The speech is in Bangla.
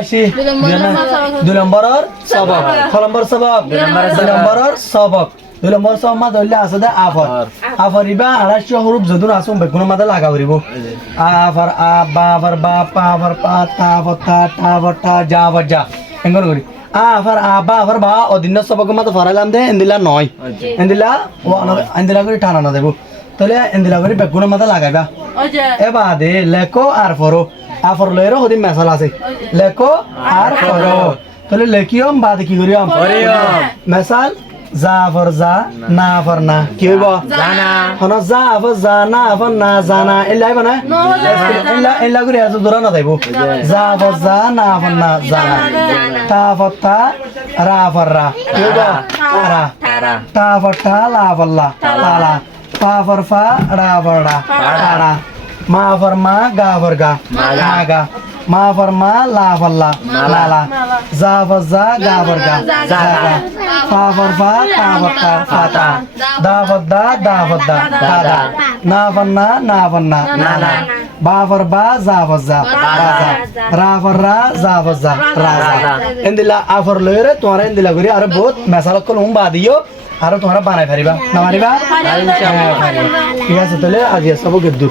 আসি 2 নম্বরের সবক ক নম্বর সবক 2 নম্বরের সবক 2 নম্বর সবক মা ধরলে আছে দে আফর আফরিবা আড়াইশ হরুপ যদুন আসুন বেগুন মাদা লাগা হরিব আফর আ বা ফর বা পা ফর পা তা ফর তা টা ফর টা যা ফর যা এঙ্গন করি আফর আ বা ফর বা অদিন সবক মা তো ফরালাম দে এন্দিলা নয় এন্দিলা করে টানা না দেব তাহলে এন্দিলা করে বেগুন মাদা লাগাইবা এবাদে লেখো আর ফরো আফর লয়েরও হদিন মেসাল আছে লেখো আর ফরো তাহলে লেখিয়ম বাদে কি করিয়ম মেসাল যা ফর যা না ফর না কি হইব জানা হন যা ফর যা না ফর না জানা এলাই বানা এলা করে আছে দূরা না যাইব যা ফর যা না ফর না জানা তা ফর তা রা ফর রা কি হইব রা তা ফর তা লা ফর লা লা পা ফর ফা রা ফর রা রা মা ফর মা গা ফর গা মা গা মা ফর মা লা ফর লা লা লা যা ফর যা গা ফর গা যা গা ফা ফর ফা তা ফর তা ফা তা দা ফর দা ফর দা দা দা না ফর না ফর না না না বা ফর বা যা ফর যা রা যা রা ফর রা যা ফর যা রা যা এন্দিলা আফর লয়রে তোমরা এন্দিলা করি আর বহুত মেসাল কল হুম বাদিও আর তোমরা বানাই পারিবা না পারিবা ঠিক আছে তাহলে আজ সব গদ্দু